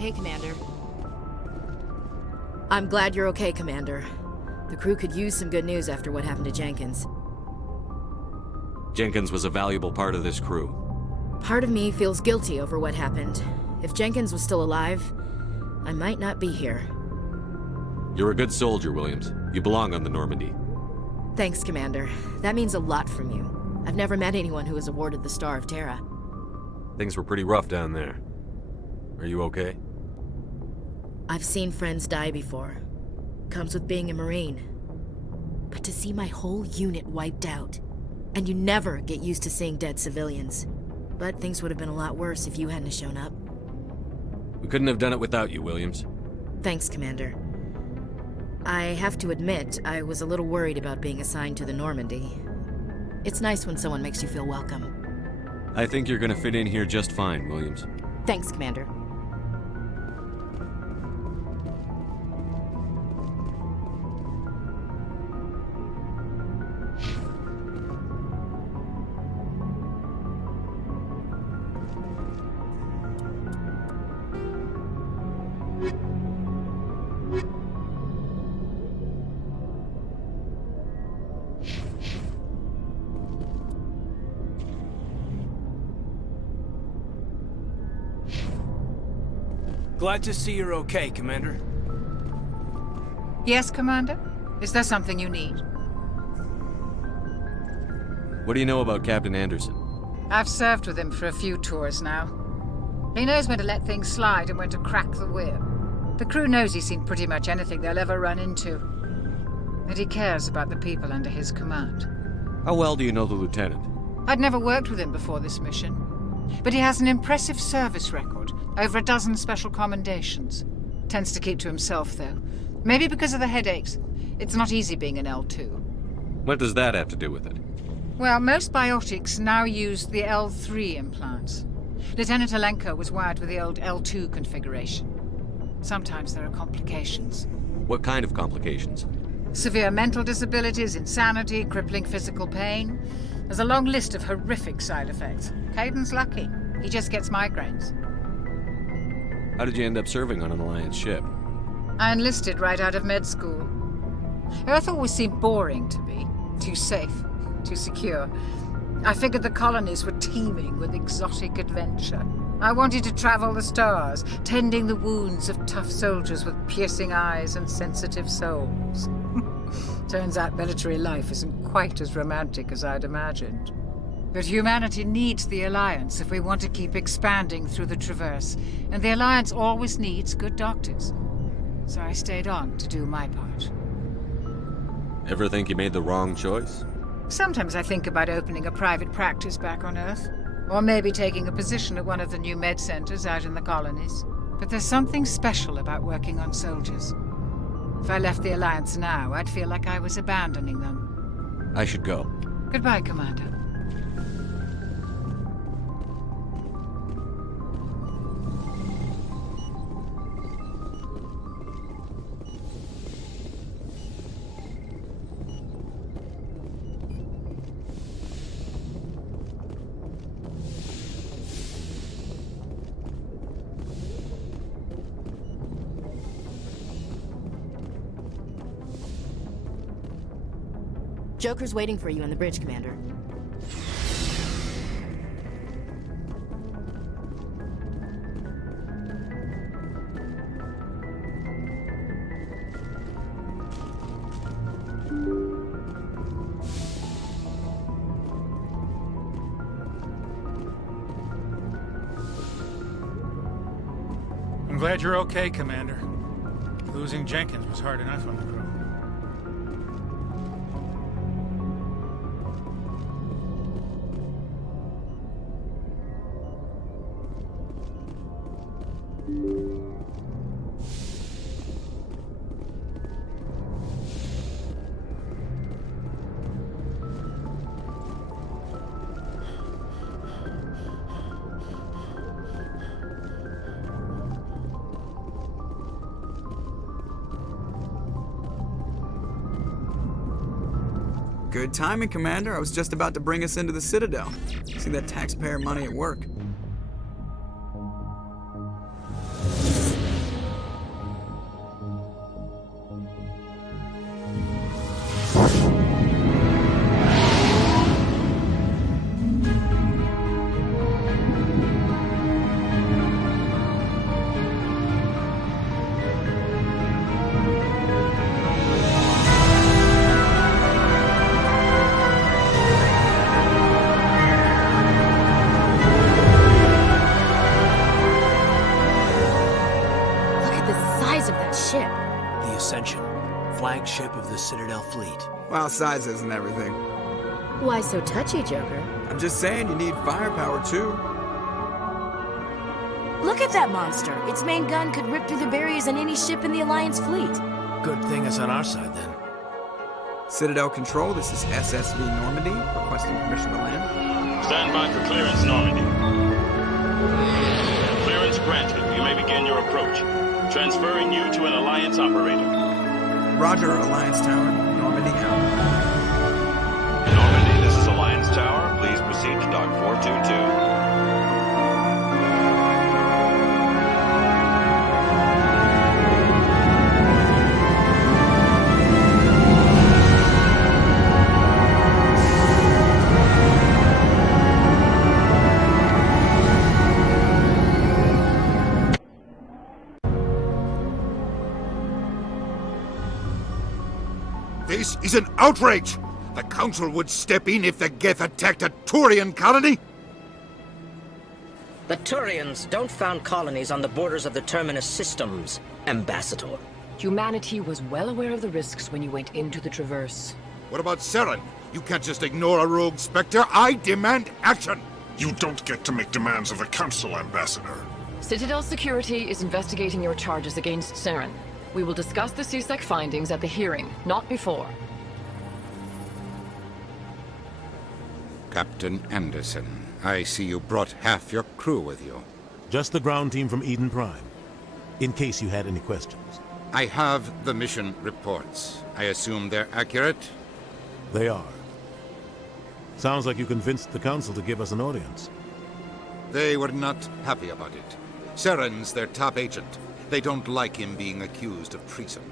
Hey, Commander. I'm glad you're okay, Commander. The crew could use some good news after what happened to Jenkins. Jenkins was a valuable part of this crew. Part of me feels guilty over what happened. If Jenkins was still alive, I might not be here. You're a good soldier, Williams. You belong on the Normandy. Thanks, Commander. That means a lot from you. I've never met anyone who was awarded the Star of Terra. Things were pretty rough down there. Are you okay? I've seen friends die before. Comes with being a Marine. But to see my whole unit wiped out, and you never get used to seeing dead civilians. But things would have been a lot worse if you hadn't shown up. We couldn't have done it without you, Williams. Thanks, Commander. I have to admit, I was a little worried about being assigned to the Normandy. It's nice when someone makes you feel welcome. I think you're gonna fit in here just fine, Williams. Thanks, Commander. Glad to see you're okay, Commander. Yes, Commander? Is there something you need? What do you know about Captain Anderson? I've served with him for a few tours now. He knows when to let things slide and when to crack the whip. The crew knows he's seen pretty much anything they'll ever run into. And he cares about the people under his command. How well do you know the lieutenant? I'd never worked with him before this mission. But he has an impressive service record, over a dozen special commendations. Tends to keep to himself, though. Maybe because of the headaches. It's not easy being an L2. What does that have to do with it? Well, most biotics now use the L3 implants. Lieutenant Alenko was wired with the old L2 configuration. Sometimes there are complications. What kind of complications? Severe mental disabilities, insanity, crippling physical pain. There's a long list of horrific side effects. Caden's lucky. He just gets migraines. How did you end up serving on an Alliance ship? I enlisted right out of med school. Earth always seemed boring to me. Too safe, too secure. I figured the colonies were teeming with exotic adventure. I wanted to travel the stars, tending the wounds of tough soldiers with piercing eyes and sensitive souls. Turns out military life isn't quite as romantic as I'd imagined. But humanity needs the Alliance if we want to keep expanding through the Traverse, and the Alliance always needs good doctors. So I stayed on to do my part. Ever think you made the wrong choice? Sometimes I think about opening a private practice back on Earth, or maybe taking a position at one of the new med centers out in the colonies. But there's something special about working on soldiers. If I left the Alliance now, I'd feel like I was abandoning them. I should go. Goodbye, Commander. Joker's waiting for you on the bridge, Commander. I'm glad you're okay, Commander. Losing Jenkins was hard enough on the crew. Good timing, Commander. I was just about to bring us into the Citadel. See that taxpayer money at work. The Ascension, flagship of the Citadel fleet. Well, size isn't everything. Why so touchy, Joker? I'm just saying you need firepower, too. Look at that monster! Its main gun could rip through the barriers in any ship in the Alliance fleet. Good thing it's on our side, then. Citadel Control, this is SSV Normandy, requesting permission to land. Stand by for clearance, Normandy. Clearance granted. You may begin your approach. Transferring you to an Alliance operator. Roger, Alliance Tower, Normandy out. Normandy, this is Alliance Tower. Please proceed to Dock 422. This is an outrage! The Council would step in if the Geth attacked a Turian colony! The Turians don't found colonies on the borders of the Terminus systems, Ambassador. Humanity was well aware of the risks when you went into the Traverse. What about Saren? You can't just ignore a rogue Spectre. I demand action! You don't get to make demands of the Council, Ambassador. Citadel Security is investigating your charges against Saren. We will discuss the CSEC findings at the hearing, not before. Captain Anderson, I see you brought half your crew with you. Just the ground team from Eden Prime, in case you had any questions. I have the mission reports. I assume they're accurate? They are. Sounds like you convinced the Council to give us an audience. They were not happy about it. Saren's their top agent. They don't like him being accused of treason.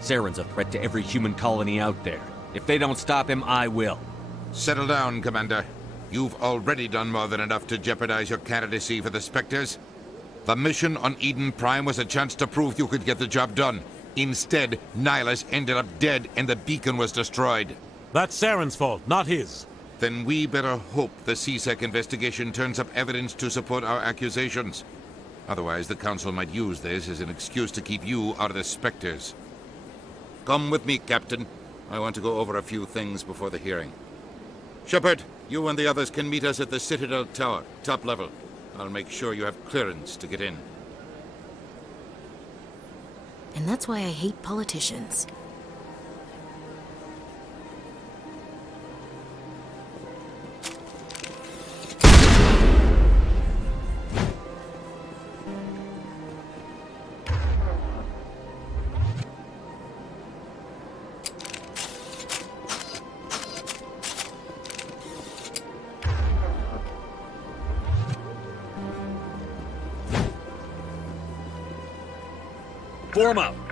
Saren's a threat to every human colony out there. If they don't stop him, I will. Settle down, Commander. You've already done more than enough to jeopardize your candidacy for the Spectres. The mission on Eden Prime was a chance to prove you could get the job done. Instead, Nihilus ended up dead and the beacon was destroyed. That's Saren's fault, not his. Then we better hope the CSEC investigation turns up evidence to support our accusations. Otherwise, the Council might use this as an excuse to keep you out of the Spectres. Come with me, Captain. I want to go over a few things before the hearing. Shepard, you and the others can meet us at the Citadel Tower, top level. I'll make sure you have clearance to get in. And that's why I hate politicians. Form up.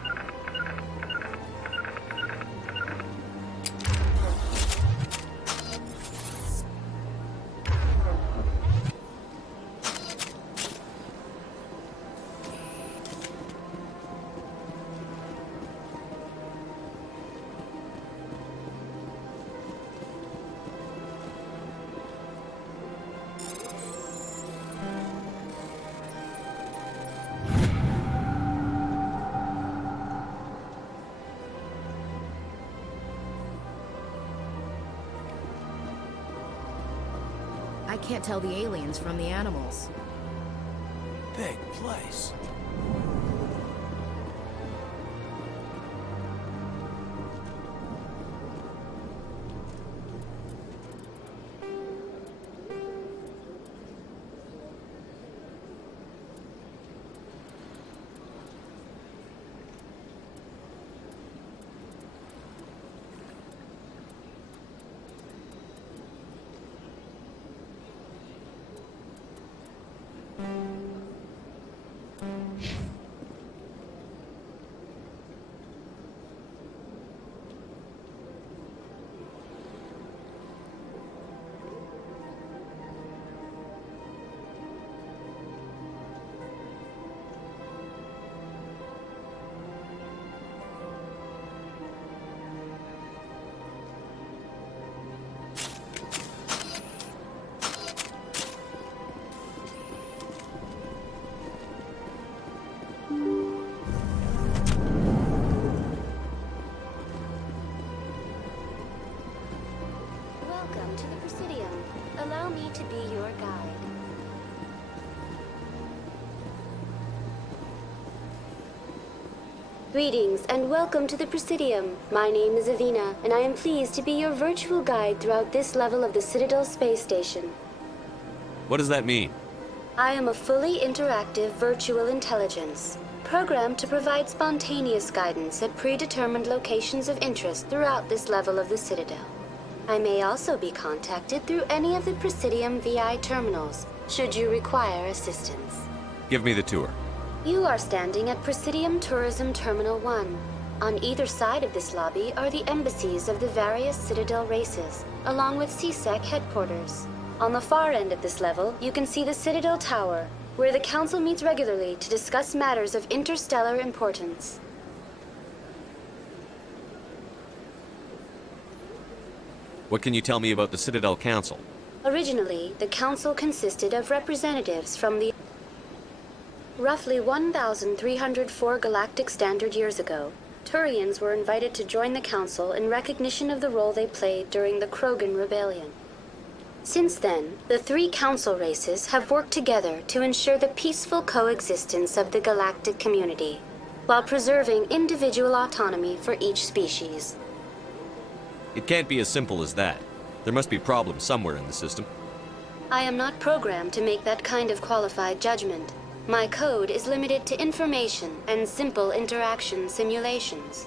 I can't tell the aliens from the animals. Big place. Welcome to the Presidium. Allow me to be your guide. Greetings and welcome to the Presidium. My name is Avina, and I am pleased to be your virtual guide throughout this level of the Citadel space station. What does that mean? I am a fully interactive virtual intelligence, programmed to provide spontaneous guidance at predetermined locations of interest throughout this level of the Citadel. I may also be contacted through any of the Presidium VI terminals, should you require assistance. Give me the tour. You are standing at Presidium Tourism Terminal 1. On either side of this lobby are the embassies of the various Citadel races, along with CSEC headquarters. On the far end of this level, you can see the Citadel Tower, where the Council meets regularly to discuss matters of interstellar importance. What can you tell me about the Citadel Council? Originally, the Council consisted of representatives from the roughly 1,304 galactic standard years ago. Turians were invited to join the Council in recognition of the role they played during the Krogan Rebellion. Since then, the three Council races have worked together to ensure the peaceful coexistence of the galactic community, while preserving individual autonomy for each species. It can't be as simple as that. There must be problems somewhere in the system. I am not programmed to make that kind of qualified judgment. My code is limited to information and simple interaction simulations.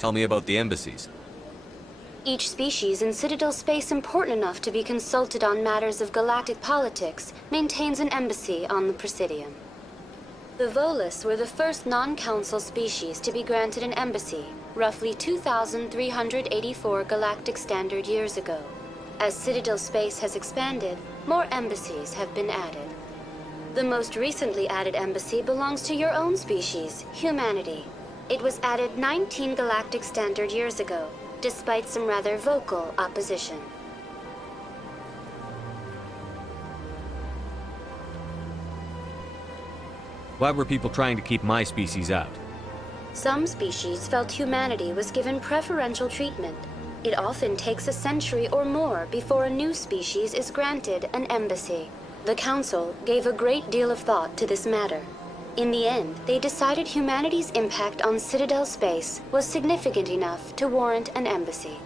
Tell me about the embassies. Each species in Citadel space important enough to be consulted on matters of galactic politics maintains an embassy on the Presidium. The Volus were the first non-council species to be granted an embassy, roughly 2,384 galactic standard years ago. As Citadel space has expanded, more embassies have been added. The most recently added embassy belongs to your own species, humanity. It was added 19 galactic standard years ago, despite some rather vocal opposition. Why were people trying to keep my species out? Some species felt humanity was given preferential treatment. It often takes a century or more before a new species is granted an embassy. The Council gave a great deal of thought to this matter. In the end, they decided humanity's impact on Citadel space was significant enough to warrant an embassy.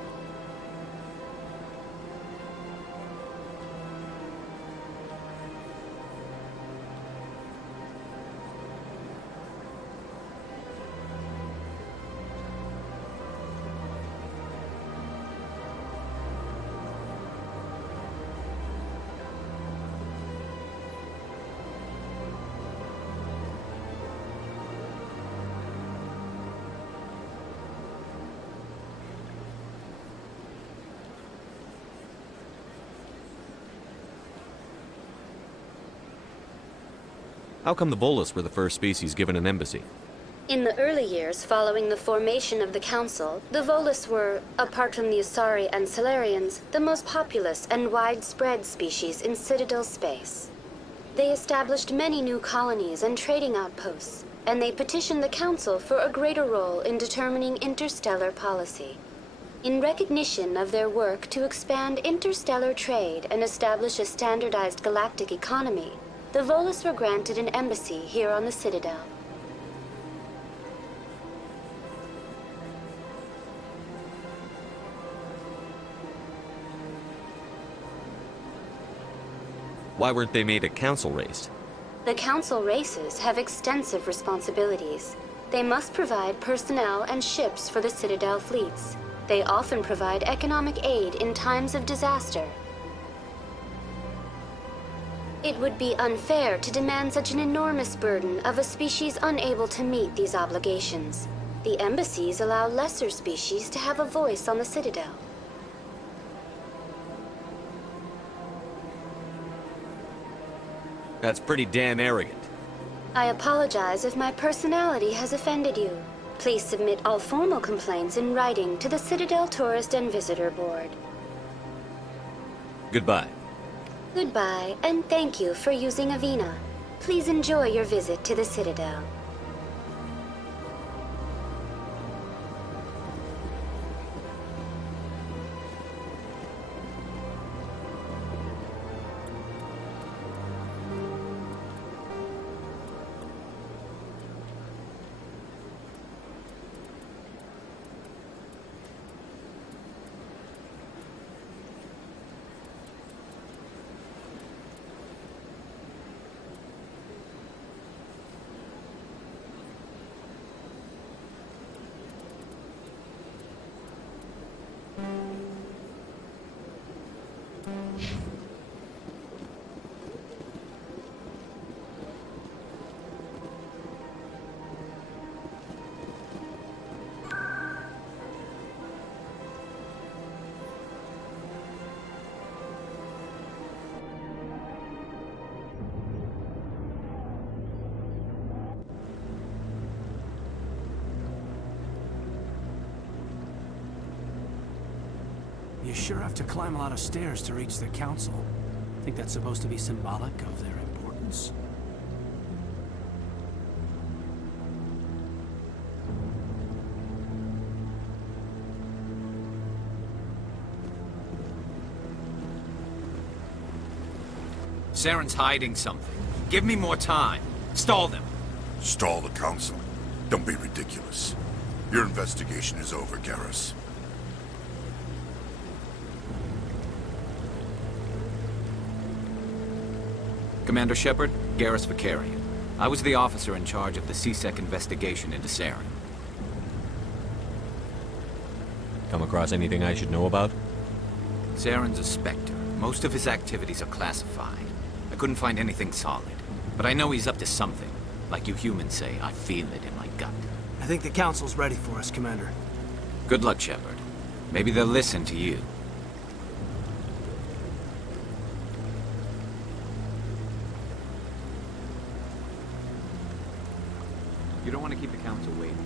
How come the Volus were the first species given an embassy? In the early years following the formation of the Council, the Volus were, apart from the Asari and Solarians, the most populous and widespread species in Citadel space. They established many new colonies and trading outposts, and they petitioned the Council for a greater role in determining interstellar policy. In recognition of their work to expand interstellar trade and establish a standardized galactic economy, the Volus were granted an embassy here on the Citadel. Why weren't they made a council race? The Council races have extensive responsibilities. They must provide personnel and ships for the Citadel fleets. They often provide economic aid in times of disaster. It would be unfair to demand such an enormous burden of a species unable to meet these obligations. The embassies allow lesser species to have a voice on the Citadel. That's pretty damn arrogant. I apologize if my personality has offended you. Please submit all formal complaints in writing to the Citadel Tourist and Visitor Board. Goodbye. Goodbye, and thank you for using Avina. Please enjoy your visit to the Citadel. You sure have to climb a lot of stairs to reach the Council. Think that's supposed to be symbolic of their importance? Saren's hiding something. Give me more time. Stall them. Stall the Council? Don't be ridiculous. Your investigation is over, Garrus. Commander Shepard, Garrus Vicarian. I was the officer in charge of the CSEC investigation into Saren. Come across anything I should know about? Saren's a Spectre. Most of his activities are classified. I couldn't find anything solid. But I know he's up to something. Like you humans say, I feel it in my gut. I think the Council's ready for us, Commander. Good luck, Shepard. Maybe they'll listen to you. You don't want to keep the Council waiting.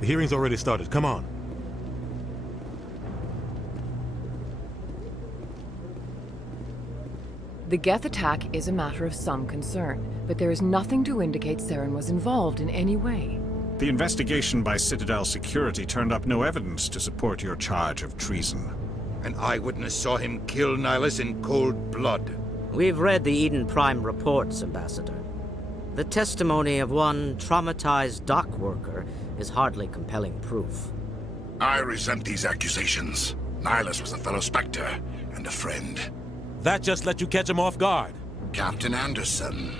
The hearing's already started. Come on. The Geth attack is a matter of some concern, but there is nothing to indicate Saren was involved in any way. The investigation by Citadel Security turned up no evidence to support your charge of treason. An eyewitness saw him kill Nihilus in cold blood. We've read the Eden Prime reports, Ambassador. The testimony of one traumatized dock worker is hardly compelling proof. I resent these accusations. Nihilus was a fellow Spectre and a friend. That just let you catch him off guard. Captain Anderson,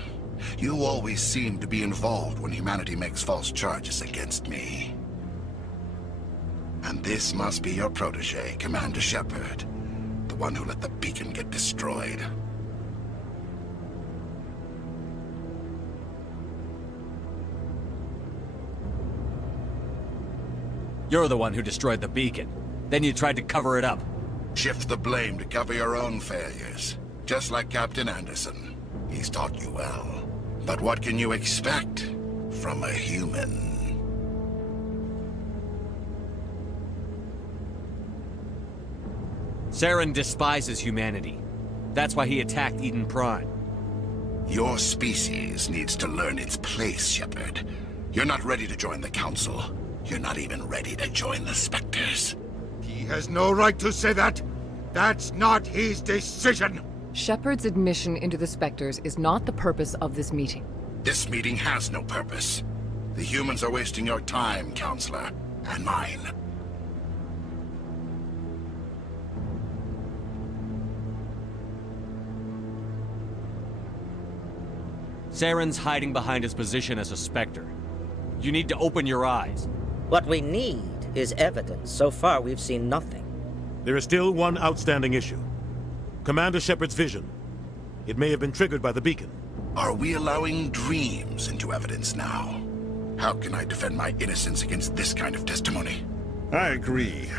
you always seem to be involved when humanity makes false charges against me. And this must be your protege, Commander Shepard, the one who let the beacon get destroyed. You're the one who destroyed the beacon. Then you tried to cover it up. Shift the blame to cover your own failures. Just like Captain Anderson. He's taught you well. But what can you expect from a human? Saren despises humanity. That's why he attacked Eden Prime. Your species needs to learn its place, Shepard. You're not ready to join the Council. You're not even ready to join the Spectres. He has no right to say that. That's not his decision. Shepard's admission into the Spectres is not the purpose of this meeting. This meeting has no purpose. The humans are wasting your time, Counselor, and mine. Saren's hiding behind his position as a Spectre. You need to open your eyes. What we need is evidence. So far, we've seen nothing. There is still one outstanding issue. Commander Shepard's vision. It may have been triggered by the beacon. Are we allowing dreams into evidence now? How can I defend my innocence against this kind of testimony? I agree.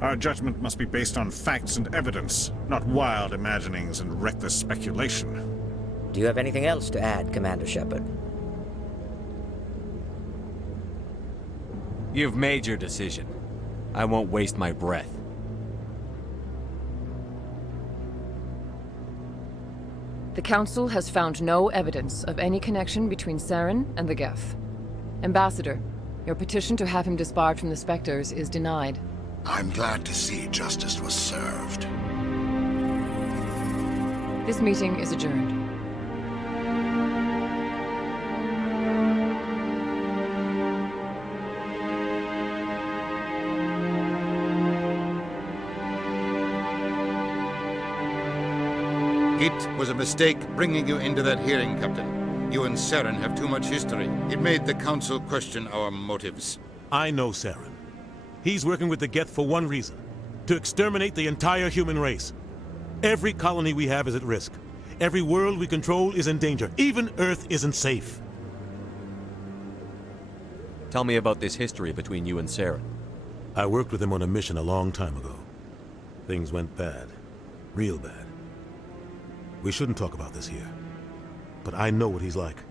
Our judgment must be based on facts and evidence, not wild imaginings and reckless speculation. Do you have anything else to add, Commander Shepard? You've made your decision. I won't waste my breath. The Council has found no evidence of any connection between Saren and the Geth. Ambassador, your petition to have him disbarred from the Spectres is denied. I'm glad to see justice was served. This meeting is adjourned. It was a mistake bringing you into that hearing, Captain. You and Saren have too much history. It made the Council question our motives. I know Saren. He's working with the Geth for one reason. To exterminate the entire human race. Every colony we have is at risk. Every world we control is in danger. Even Earth isn't safe. Tell me about this history between you and Saren. I worked with him on a mission a long time ago. Things went bad. Real bad. We shouldn't talk about this here. But I know what he's like.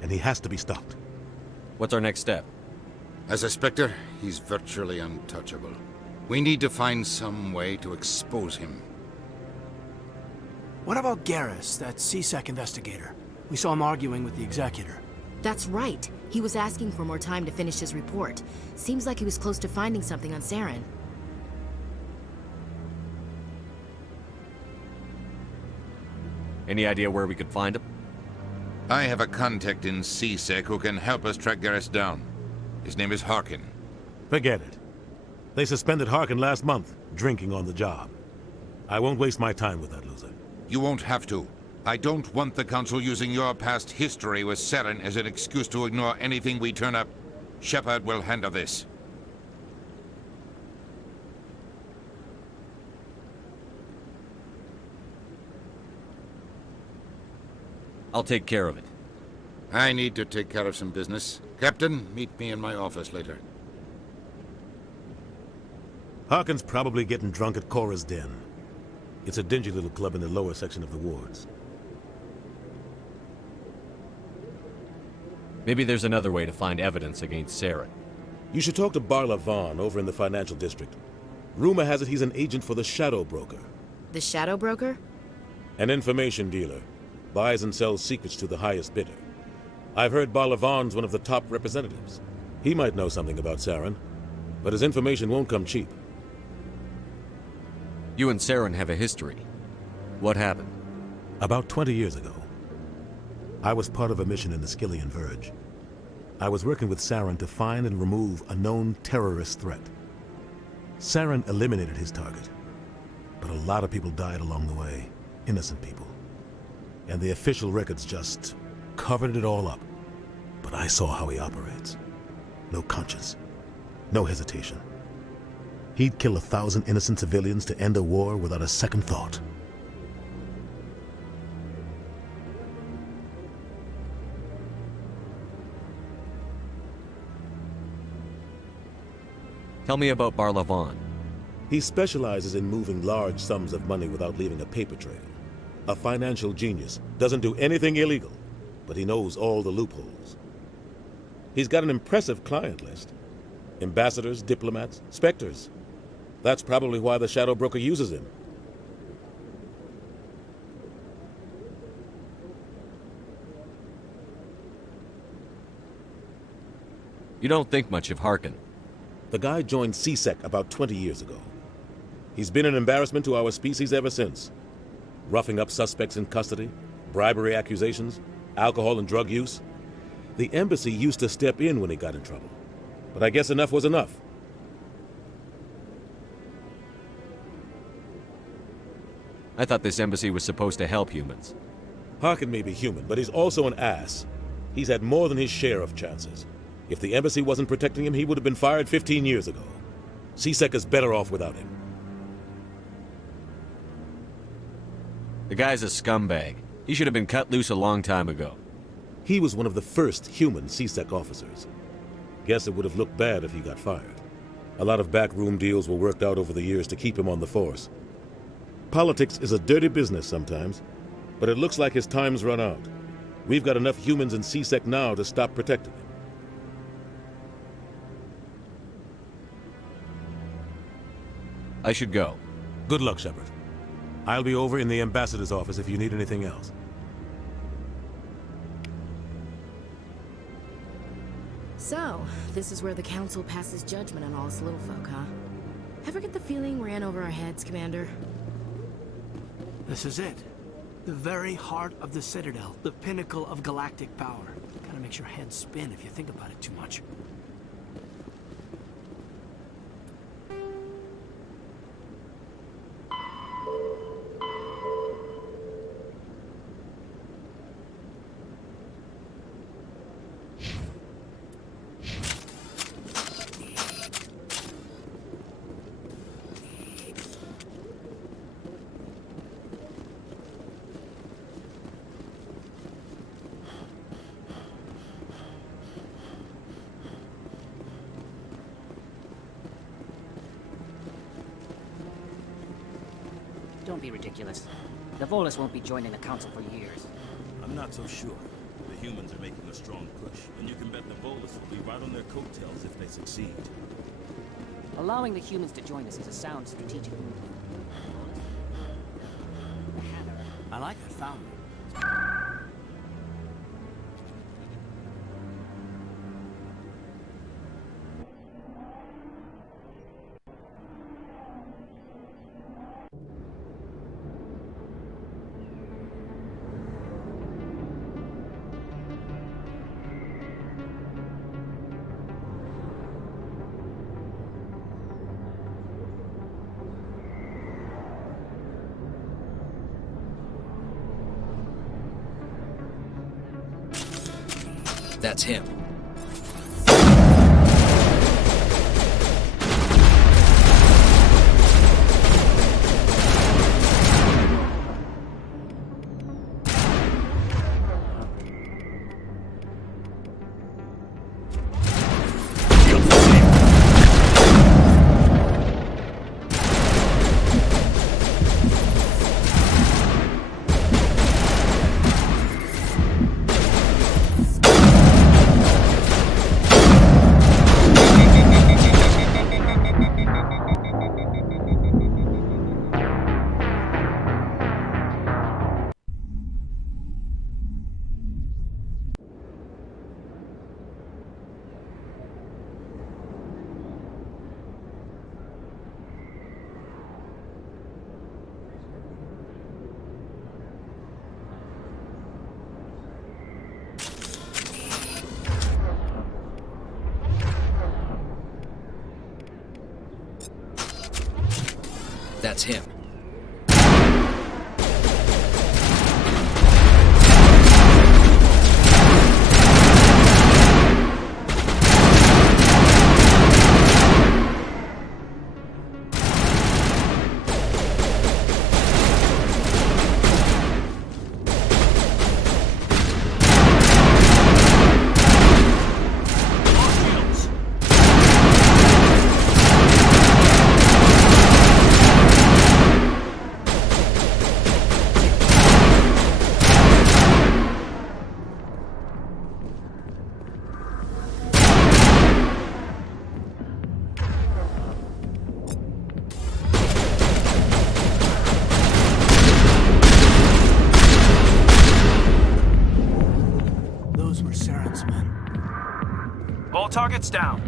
And he has to be stopped. What's our next step? As a Spectre, he's virtually untouchable. We need to find some way to expose him. What about Garrus, that CSEC investigator? We saw him arguing with the executor. That's right. He was asking for more time to finish his report. Seems like he was close to finding something on Saren. Any idea where we could find him? I have a contact in CSEC who can help us track Garrus down. His name is Harkin. Forget it. They suspended Harkin last month, drinking on the job. I won't waste my time with that loser. You won't have to. I don't want the Council using your past history with Saren as an excuse to ignore anything we turn up. Shepard will handle this. I'll take care of it. I need to take care of some business. Captain, meet me in my office later. Harkin's probably getting drunk at Cora's Den. It's a dingy little club in the lower section of the wards. Maybe there's another way to find evidence against Saren. You should talk to Barla Vaughn over in the financial district. Rumor has it he's an agent for the Shadow Broker. The Shadow Broker? An information dealer. Buys and sells secrets to the highest bidder. I've heard Barla Vaughn's one of the top representatives. He might know something about Saren, but his information won't come cheap. You and Saren have a history. What happened? About 20 years ago, I was part of a mission in the Skillian Verge. I was working with Saren to find and remove a known terrorist threat. Saren eliminated his target, but a lot of people died along the way, innocent people. And the official records just covered it all up. But I saw how he operates. No conscience, no hesitation. He'd kill 1,000 innocent civilians to end a war without a second thought. Tell me about Barla Vaughn. He specializes in moving large sums of money without leaving a paper trail. A financial genius, doesn't do anything illegal, but he knows all the loopholes. He's got an impressive client list. Ambassadors, diplomats, specters. That's probably why the Shadow Broker uses him. You don't think much of Harkin. The guy joined CSEC about 20 years ago. He's been an embarrassment to our species ever since. Roughing up suspects in custody, bribery accusations, alcohol and drug use. The embassy used to step in when he got in trouble. But I guess enough was enough. I thought this embassy was supposed to help humans. Harkin may be human, but he's also an ass. He's had more than his share of chances. If the embassy wasn't protecting him, he would have been fired 15 years ago. CSEC is better off without him. The guy's a scumbag. He should have been cut loose a long time ago. He was one of the first human CSEC officers. Guess it would have looked bad if he got fired. A lot of backroom deals were worked out over the years to keep him on the force. Politics is a dirty business sometimes, but it looks like his time's run out. We've got enough humans in CSEC now to stop protecting him. I should go. Good luck, Shepard. I'll be over in the ambassador's office if you need anything else. So, this is where the Council passes judgment on all us little folk, huh? Ever get the feeling we're in over our heads, Commander? This is it. The very heart of the Citadel. The pinnacle of galactic power. Kinda makes your head spin if you think about it too much. Don't be ridiculous. The Volus won't be joining the Council for years. I'm not so sure. The humans are making a strong push, and you can bet the Volus will be right on their coattails if they succeed. Allowing the humans to join us is a sound strategic move. I like that fountain. That's him. That's him. Those were Saren's men. All targets down.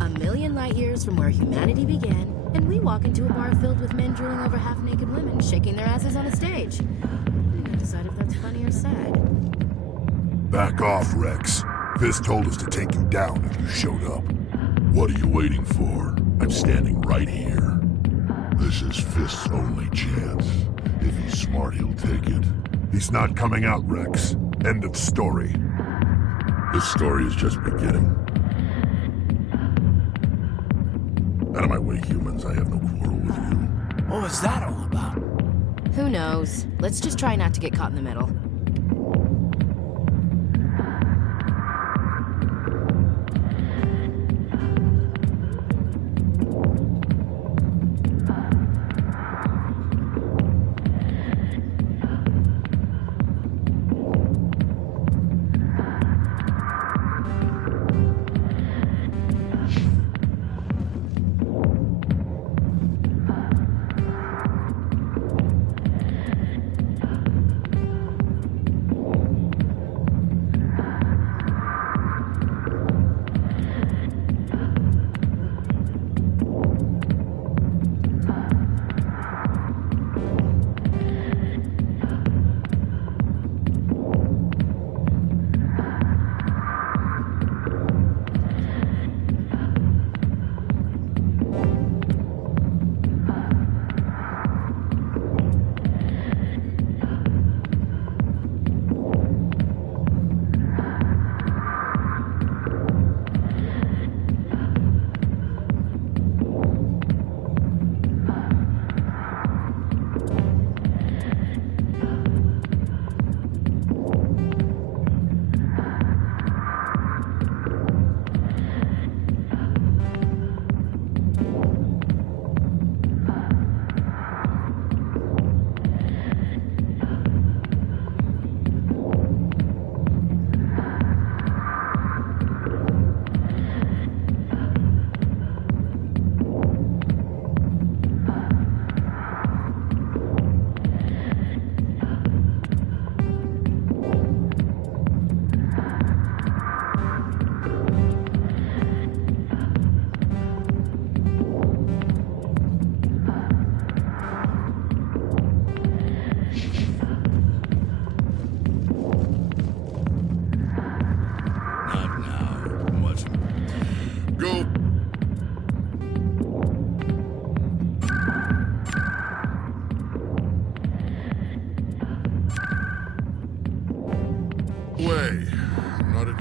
A million light years from where humanity began, and we walk into a bar filled with men drooling over half-naked women, shaking their asses on a stage. We can decide if that's funny or sad. Back off, Rex. Fist told us to take you down if you showed up. What are you waiting for? I'm standing right here. This is Fist's only chance. If he's smart, he'll take it. He's not coming out, Rex. End of story. This story is just beginning. Out of my way, humans. I have no quarrel with you. What was that all about? Who knows? Let's just try not to get caught in the middle.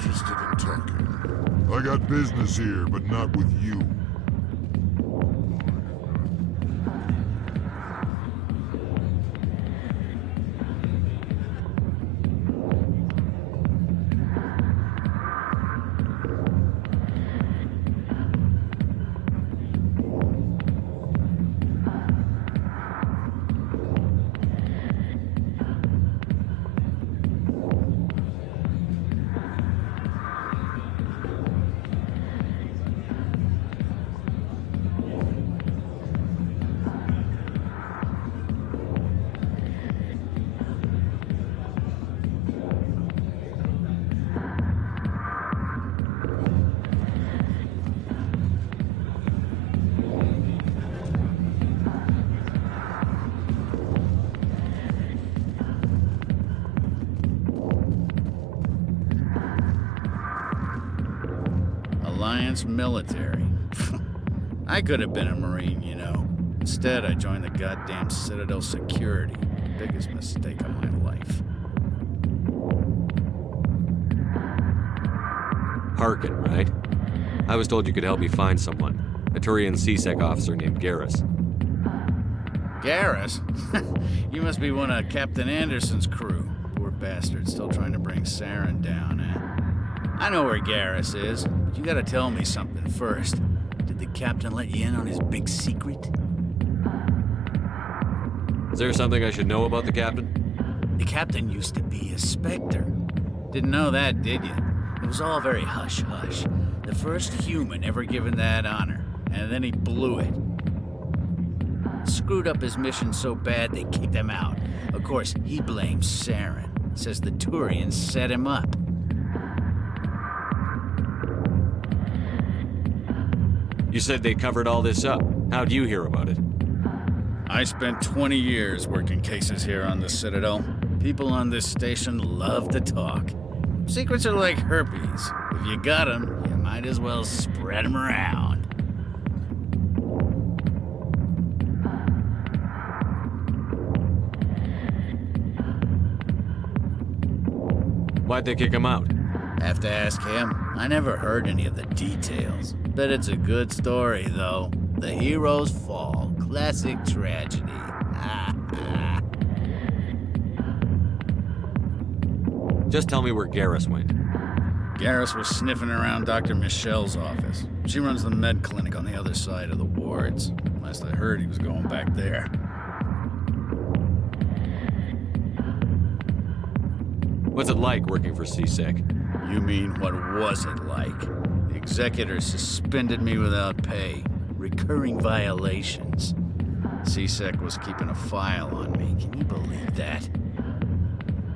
interested in talking. I got business here, but not with you. Alliance military. I could have been a Marine, you know. Instead, I joined the goddamn Citadel security. Biggest mistake of my life. Harkin, right? I was told you could help me find someone. A Turian CSEC officer named Garrus. Garrus? You must be one of Captain Anderson's crew. Poor bastard, still trying to bring Saren down, eh? I know where Garrus is, but you gotta tell me something first. Did the captain let you in on his big secret? Is there something I should know about the captain? The captain used to be a Spectre. Didn't know that, did you? It was all very hush-hush. The first human ever given that honor, and then he blew it. Screwed up his mission so bad they kicked him out. Of course, he blames Saren. Says the Turians set him up. You said they covered all this up. How'd you hear about it? I spent 20 years working cases here on the Citadel. People on this station love to talk. Secrets are like herpes. If you got them, you might as well spread them around. Why'd they kick him out? Have to ask him. I never heard any of the details. Bet it's a good story, though. The heroes fall. Classic tragedy. Just tell me where Garrus went. Garrus was sniffing around Dr. Michelle's office. She runs the med clinic on the other side of the wards. Last I heard, he was going back there. What's it like working for CSEC? You mean, what was it like? The executor suspended me without pay. Recurring violations. CSEC was keeping a file on me. Can you believe that?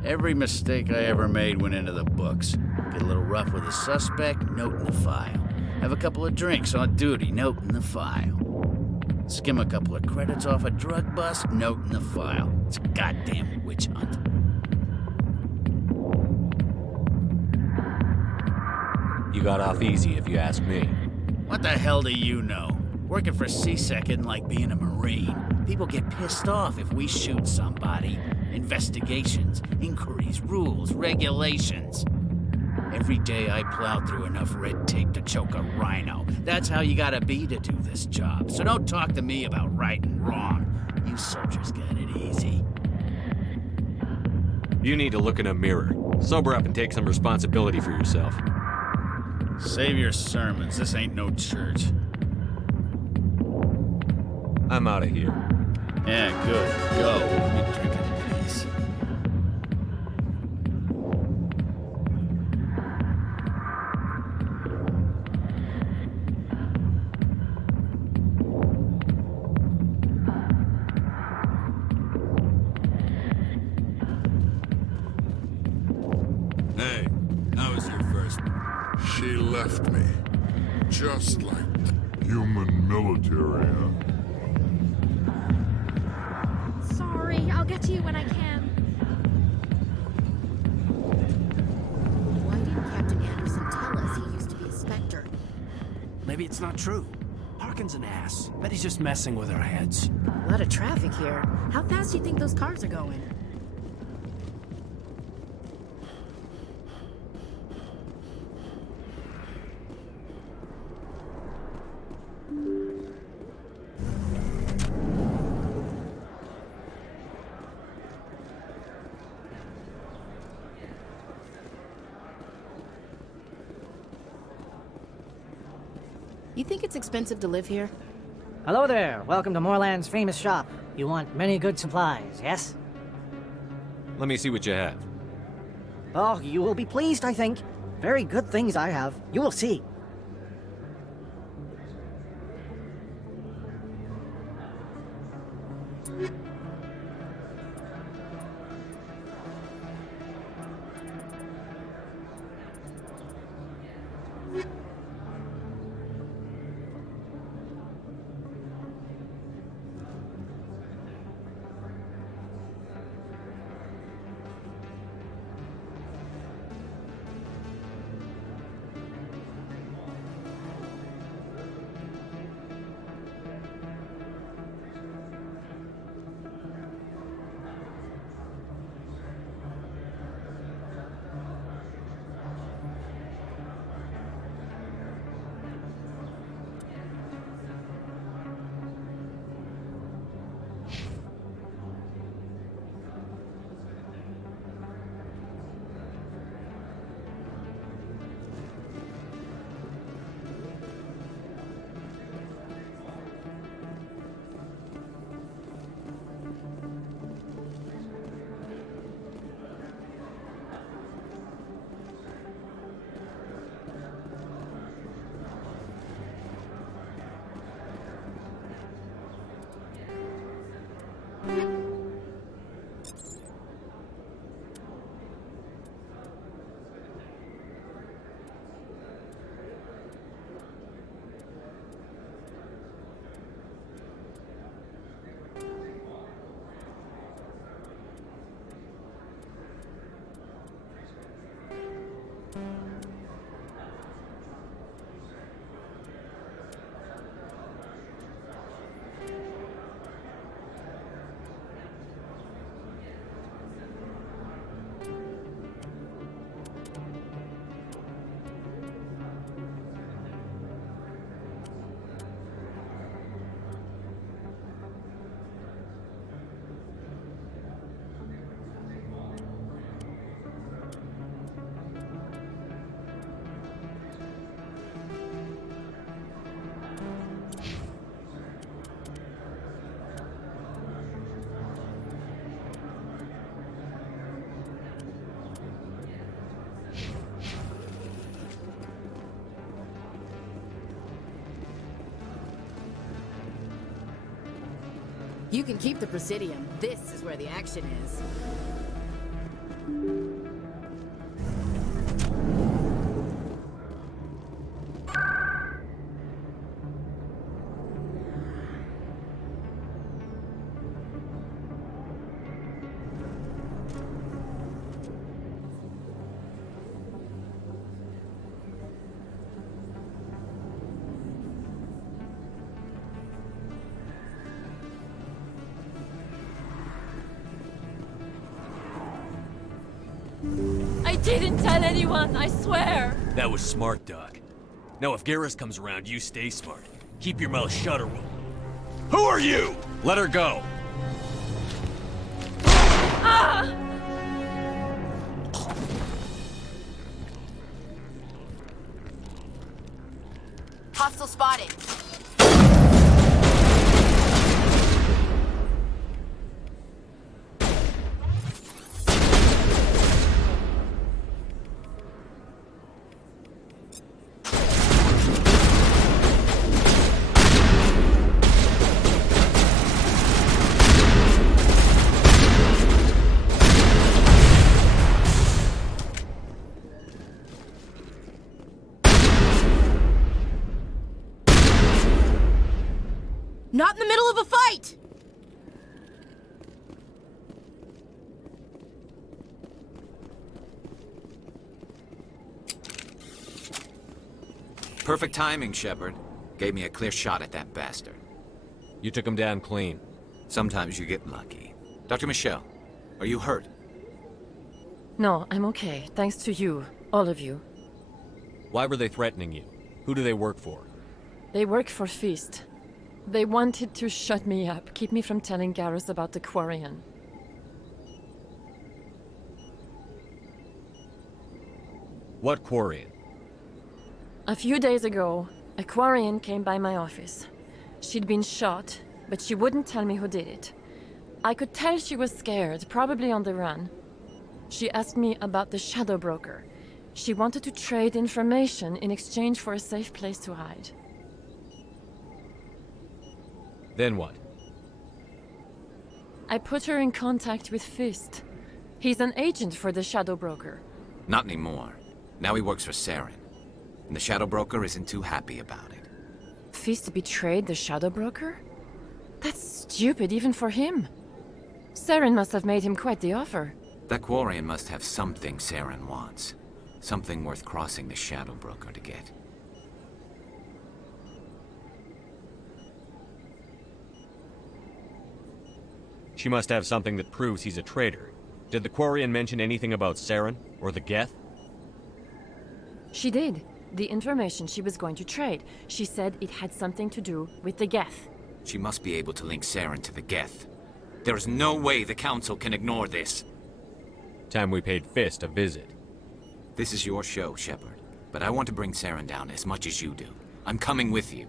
Every mistake I ever made went into the books. Get a little rough with a suspect, note in the file. Have a couple of drinks on duty, note in the file. Skim a couple of credits off a drug bust, note in the file. It's a goddamn witch hunt. You got off easy, if you ask me. What the hell do you know? Working for CSEC isn't like being a Marine. People get pissed off if we shoot somebody. Investigations, inquiries, rules, regulations. Every day I plow through enough red tape to choke a rhino. That's how you gotta be to do this job. So don't talk to me about right and wrong. You soldiers got it easy. You need to look in a mirror. Sober up and take some responsibility for yourself. Save your sermons. This ain't no church. I'm out of here. Yeah, good. Go. Let me drink in peace. Hey, how was your first? She left me. Just like that. Human military, huh? Sorry, I'll get to you when I can. Why didn't Captain Anderson tell us he used to be a Spectre? Maybe it's not true. Harkin's an ass. Bet he's just messing with our heads. A lot of traffic here. How fast do you think those cars are going? think it's expensive to live here? Hello there. Welcome to Moorland's famous shop. You want many good supplies, yes? Let me see what you have. Oh, you will be pleased, I think. Very good things I have. You will see. You can keep the Presidium. This is where the action is. I didn't tell anyone, I swear! That was smart, Doc. Now if Garrus comes around, you stay smart. Keep your mouth shut or we'll... Who are you? Let her go. Ah! Hostile spotted. Not in the middle of a fight! Perfect timing, Shepard. Gave me a clear shot at that bastard. You took him down clean. Sometimes you get lucky. Dr. Michelle, are you hurt? No, I'm okay. Thanks to you. All of you. Why were they threatening you? Who do they work for? They work for Feast. They wanted to shut me up, keep me from telling Garrus about the Quarian. What Quarian? A few days ago, A Quarian came by my office. She'd been shot, but she wouldn't tell me who did it. I could tell she was scared, probably on the run. She asked me about the Shadow Broker. She wanted to trade information in exchange for a safe place to hide. Then what? I put her in contact with Fist. He's an agent for the Shadow Broker. Not anymore. Now he works for Saren. And the Shadow Broker isn't too happy about it. Fist betrayed the Shadow Broker? That's stupid even for him. Saren must have made him quite the offer. That Quarian must have something Saren wants. Something worth crossing the Shadow Broker to get. She must have something that proves he's a traitor. Did the Quarian mention anything about Saren or the Geth? She did. The information she was going to trade. She said it had something to do with the Geth. She must be able to link Saren to the Geth. There is no way the Council can ignore this. Time we paid Fist a visit. This is your show, Shepard. But I want to bring Saren down as much as you do. I'm coming with you.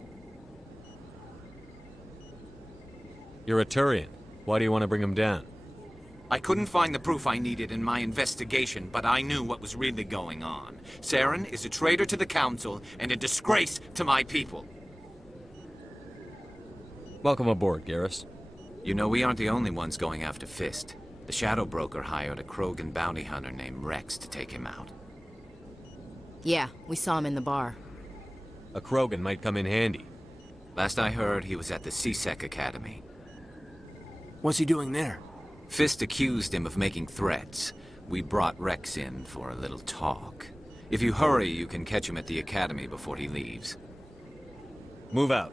You're a Turian. Why do you want to bring him down? I couldn't find the proof I needed in my investigation, but I knew what was really going on. Saren is a traitor to the Council and a disgrace to my people. Welcome aboard, Garrus. You know, we aren't the only ones going after Fist. The Shadow Broker hired a Krogan bounty hunter named Rex to take him out. Yeah, we saw him in the bar. A Krogan might come in handy. Last I heard, he was at the CSEC Academy. What's he doing there? Fist accused him of making threats. We brought Rex in for a little talk. If you hurry, you can catch him at the Academy before he leaves. Move out.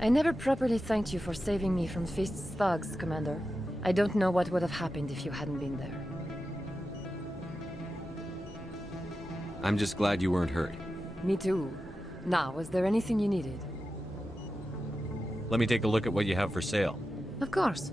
I never properly thanked you for saving me from Fist's thugs, Commander. I don't know what would have happened if you hadn't been there. I'm just glad you weren't hurt. Me too. Now, was there anything you needed? Let me take a look at what you have for sale. Of course.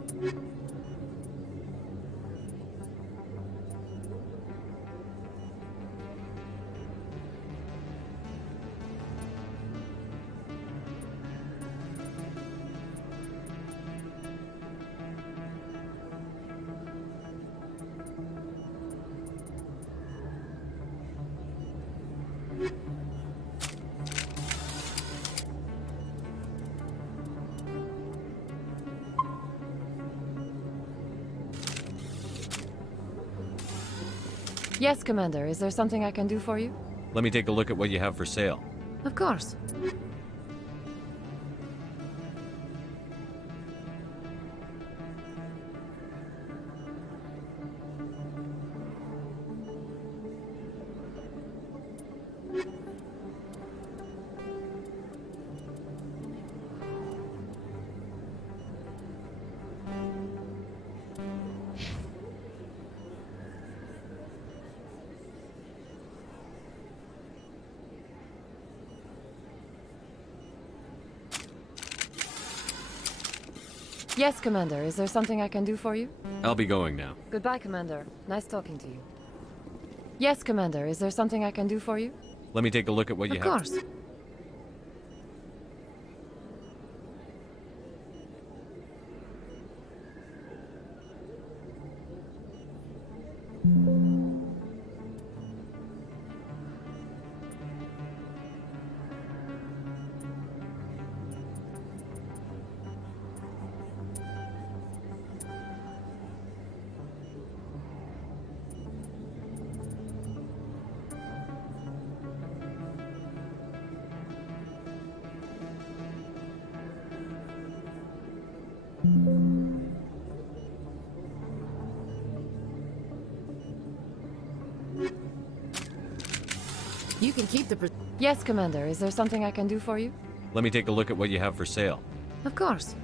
Yes, Commander. Is there something I can do for you? Let me take a look at what you have for sale. Of course. Yes, Commander. Is there something I can do for you? I'll be going now. Goodbye, Commander. Nice talking to you. Yes, Commander. Is there something I can do for you? Let me take a look at what you have. Of course. You can keep the... Yes, Commander. Is there something I can do for you? Let me take a look at what you have for sale. Of course.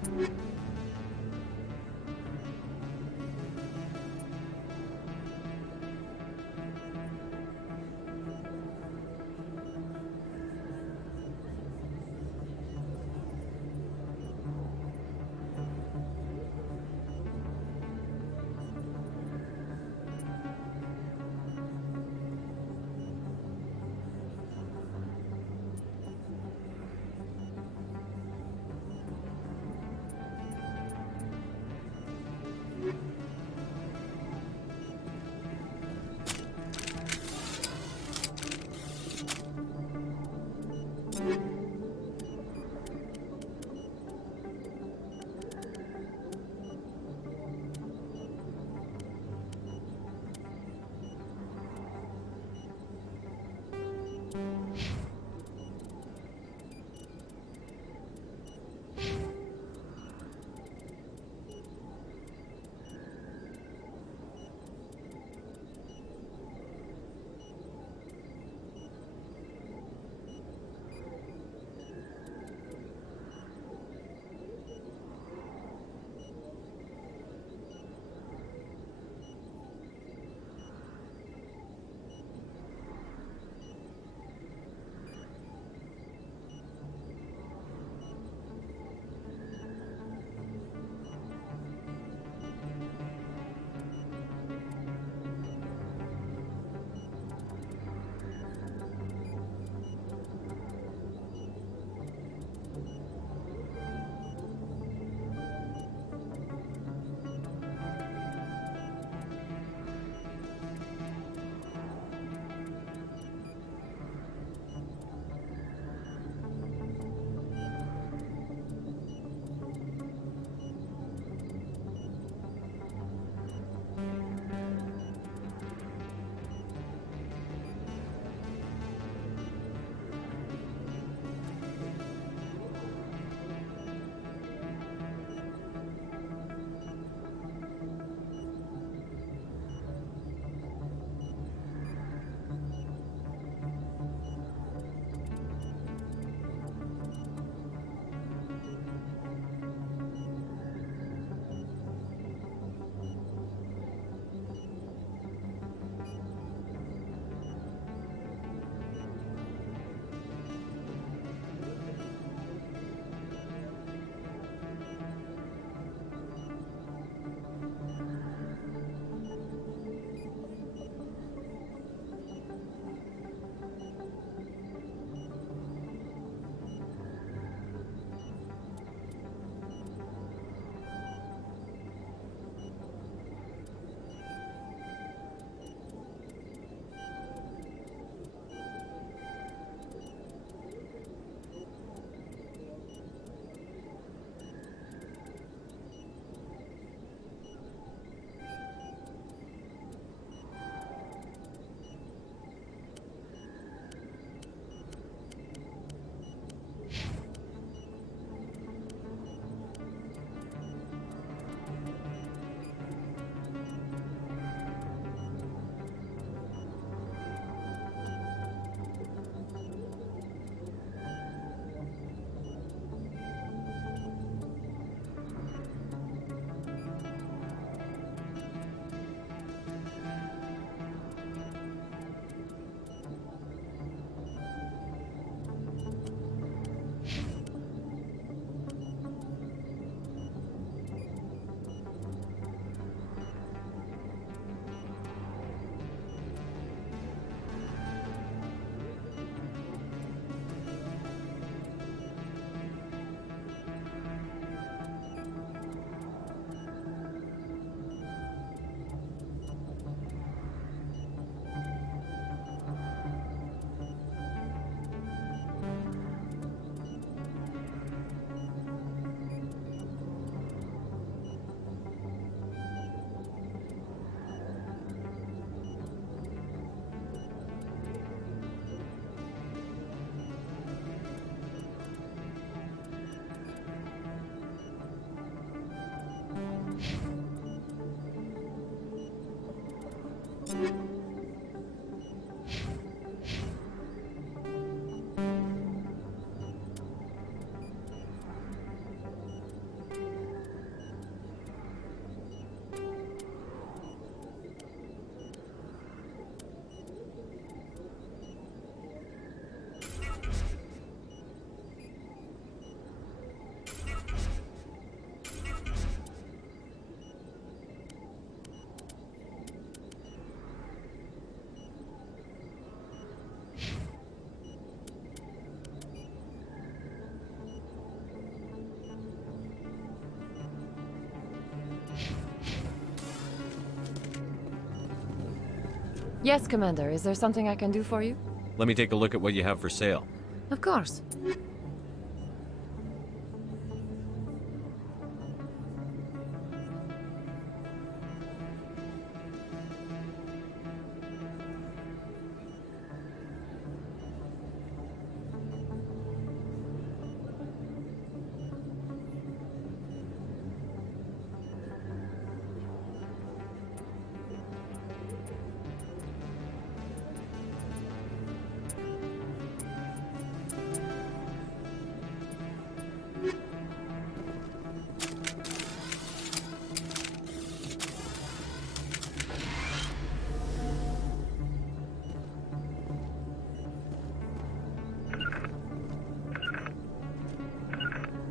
Yes, Commander. Is there something I can do for you? Let me take a look at what you have for sale. Of course.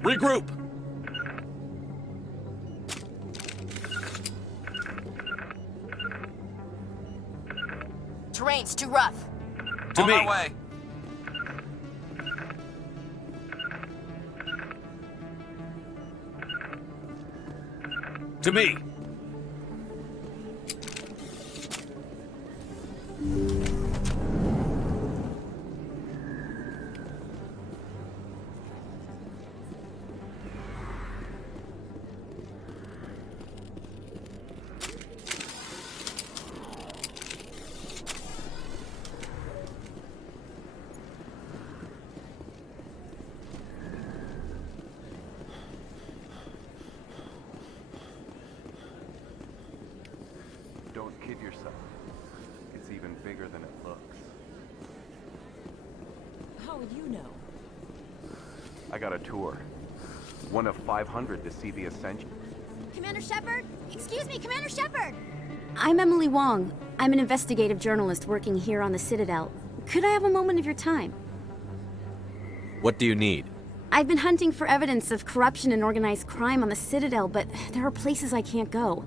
Regroup! Terrain's too rough. To me! On my way. To me! Don't kid yourself. It's even bigger than it looks. How would you know? I got a tour. One of 500 to see the Ascension. Commander Shepard? Excuse me, Commander Shepard! I'm Emily Wong. I'm an investigative journalist working here on the Citadel. Could I have a moment of your time? What do you need? I've been hunting for evidence of corruption and organized crime on the Citadel, but there are places I can't go.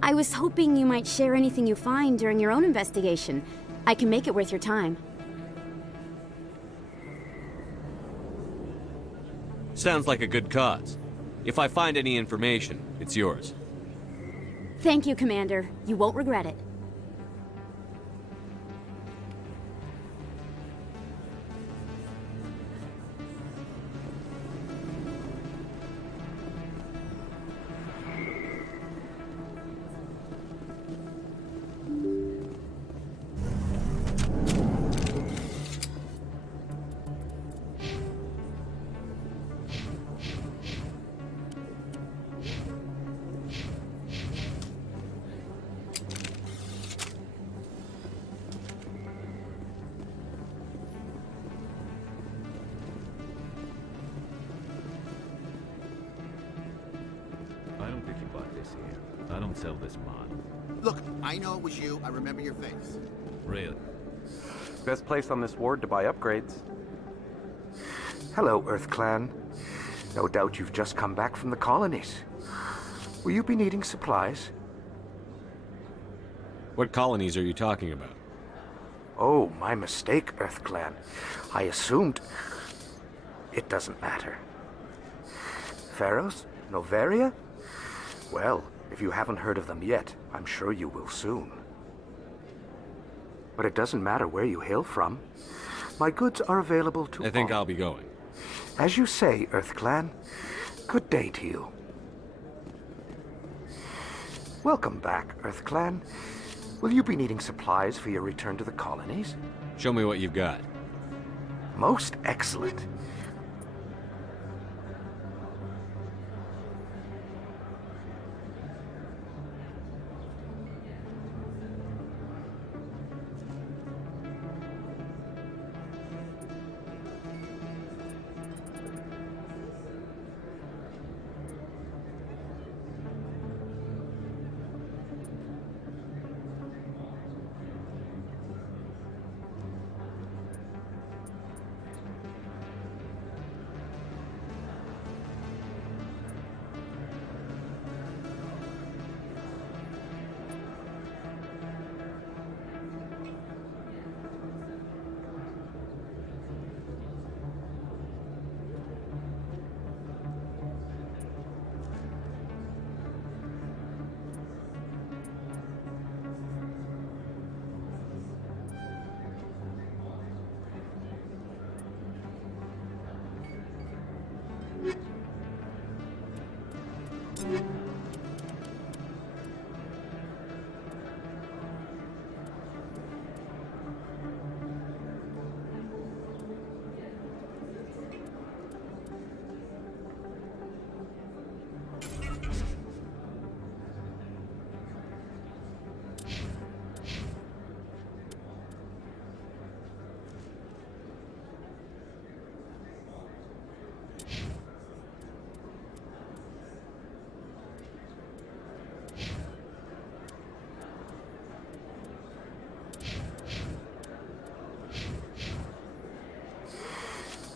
I was hoping you might share anything you find during your own investigation. I can make it worth your time. Sounds like a good cause. If I find any information, it's yours. Thank you, Commander. You won't regret it. I don't think you bought this here. I don't sell this mod. Look, I know it was you. I remember your face. Really? Best place on this ward to buy upgrades. Hello, Earth Clan. No doubt you've just come back from the colonies. Will you be needing supplies? What colonies are you talking about? Oh, my mistake, Earth Clan. I assumed... It doesn't matter. Pharaohs? Noveria? Well, if you haven't heard of them yet, I'm sure you will soon. But it doesn't matter where you hail from. My goods are available to I think I'll be going. As you say, Earth Clan. Good day to you. Welcome back, Earth Clan. Will you be needing supplies for your return to the colonies? Show me what you've got. Most excellent.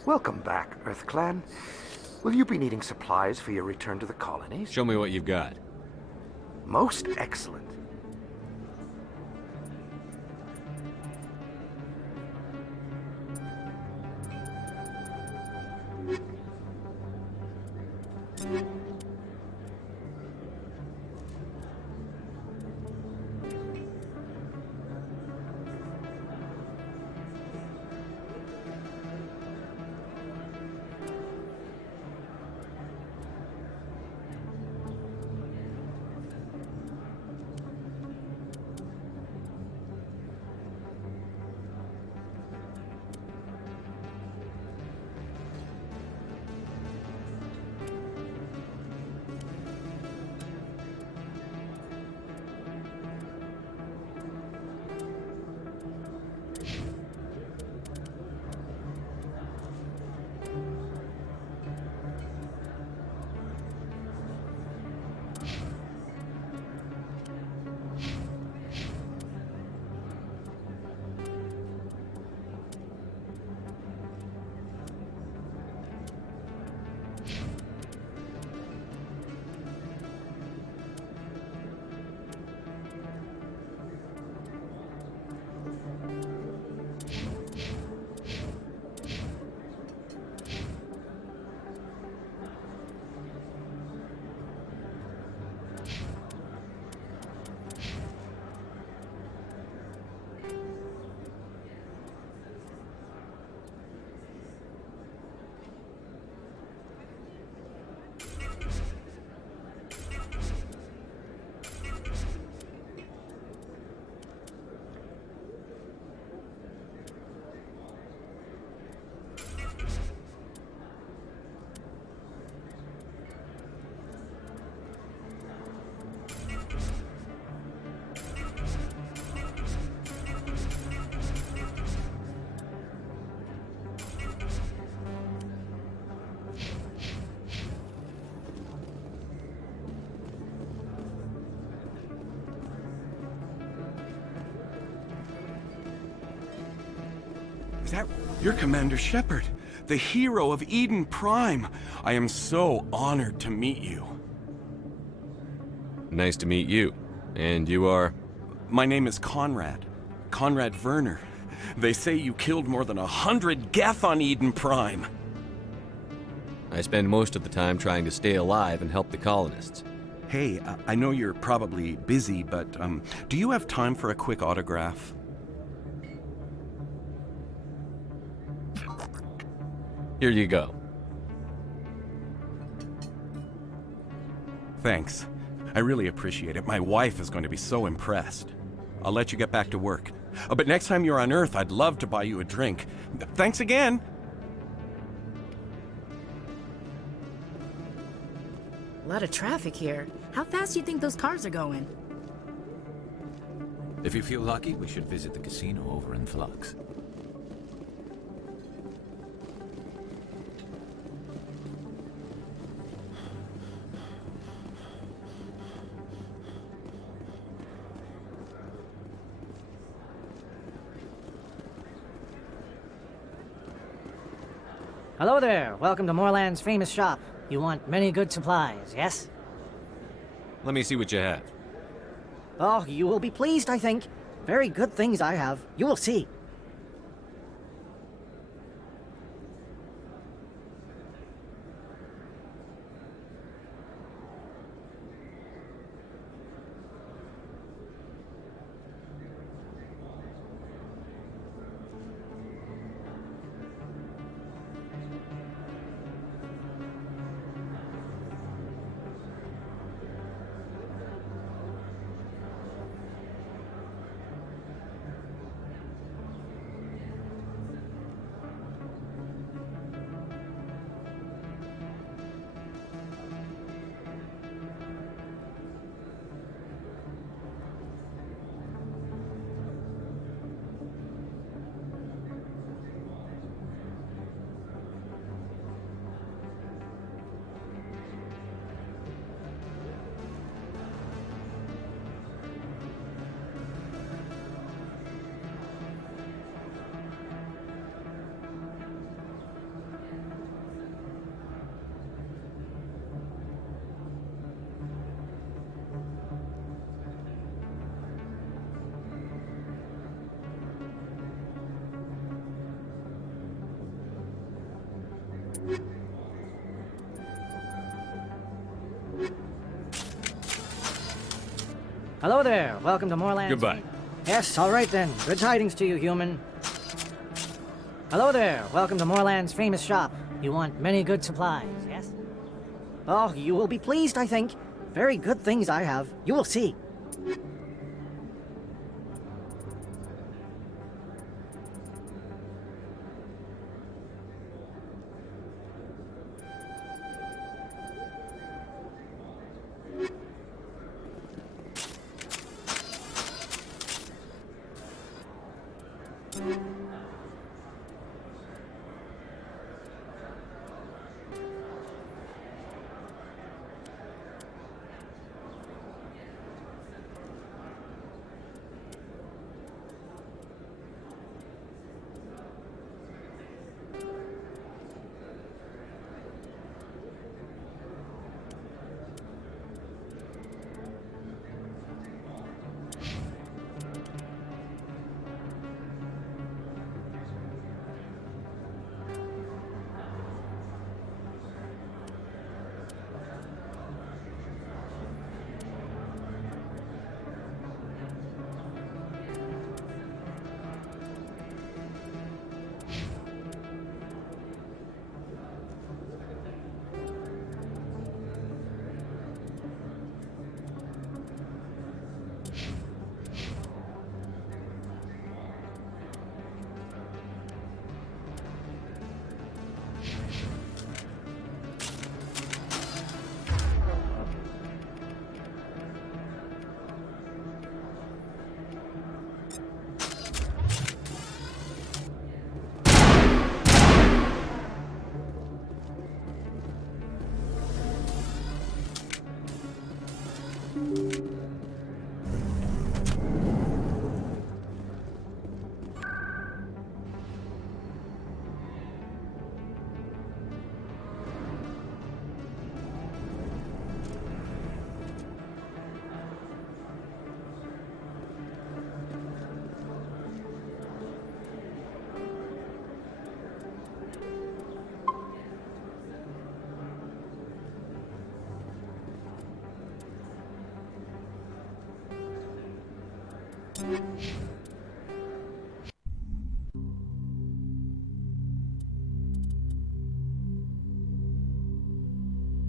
Welcome back, EarthClan. Will you be needing supplies for your return to the colonies? Show me what you've got. Most excellent. You're Commander Shepard, the hero of Eden Prime. I am so honored to meet you. Nice to meet you. And you are? My name is Conrad. Conrad Werner. They say you killed more than 100 Geth on Eden Prime. I spend most of the time trying to stay alive and help the colonists. Hey, I know you're probably busy, but do you have time for a quick autograph? Here you go. Thanks. I really appreciate it. My wife is going to be so impressed. I'll let you get back to work. But next time you're on Earth, I'd love to buy you a drink. Thanks again! A lot of traffic here. How fast do you think those cars are going? If you feel lucky, we should visit the casino over in Flux. Hello there. Welcome to Moorland's famous shop. You want many good supplies, yes? Let me see what you have. Oh, you will be pleased, I think. Very good things I have. You will see. Hello there. Welcome to Moorlands. Goodbye. Yes, all right then. Good tidings to you, human. Hello there. Welcome to Moorland's famous shop. You want many good supplies, yes? Oh, you will be pleased, I think. Very good things I have. You will see.